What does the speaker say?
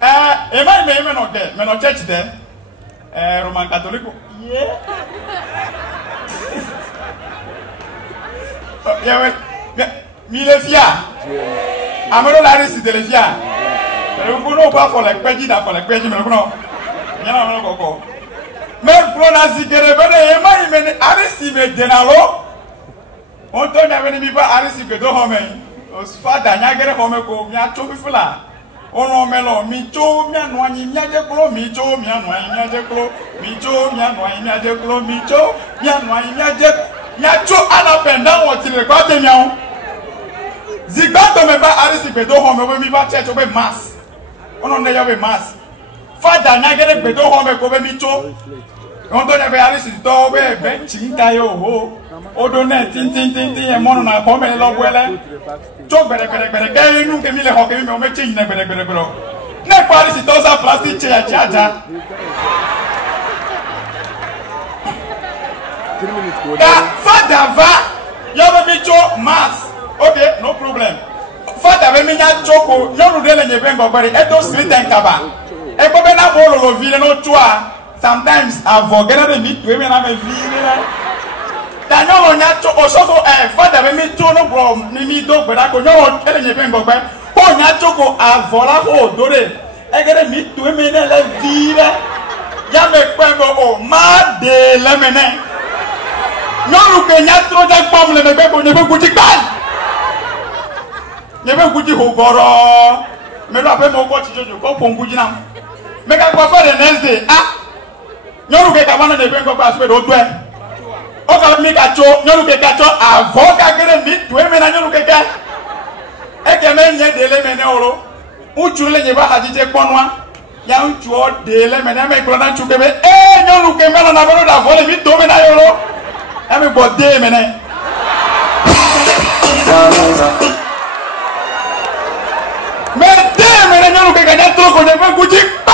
Mais non church there. Roman catholique. Yeah. Mille fia. Amelo la resi de le fia. Vous n'avez pas pour les pédis, mais non. Mais pour la zigere, mais arrêtez me denalo. On tourne avec les mipas, arrêtez que deux hommes. On se fait d'agner hommes comme ya chofifula. On met l'eau, micho, mia noigni, mia de clo, micho, mia noigni, mia de clo, micho, mia noigni, mia de clo, micho, mia noigni, mia de miacho à la peine dans votre record de miaou. Zigbato me va arrêter que deux hommes, mais mi va chercher au masse. On en a masse. Fada nagere bedo home ko be micho. On to be ari si to be ben chinta yo ho. Odo na tin e mono na ko me lo bwele. To bere ke nu ke mi le ho ke mi o me chin na bere. Ne ko ari si to sa plastic chair chaja. Da fada va yo be micho mass. Okay, no problem. Fada be mi nya choko, yo nu de le nye ben gogbere. E to sweet and kaba. Sometimes I forget to meet women. I'm a ville. That no one has to also father me to no problem. Me dog, but I go no telling you, Ben Bobby. Oh, Natoko, I vola for Dore. I get a meet to women and a ville. Yame Quembo, oh, mad de lemon. No, you cannot throw that bomb in the baby, never could you buy. Never could you go. Me rappelle mon coach, je go pour Gujinam. Mais quand on fait le next day, nous que quand on est bien qu'on passe au doigt. On va me cacho, nous que cacho avant qu'à mi, tu es maintenant nous que et que même y a des lemons oro. Où tu les vas à dire quoi noir? Y a un tueur des lemons mais qu'on a tué. Nous que maintenant on a besoin d'avoir mi tout maintenant oro. Et me bodé maintenant. Mais dès maintenant nous que gagner trop qu'on ne peut pas.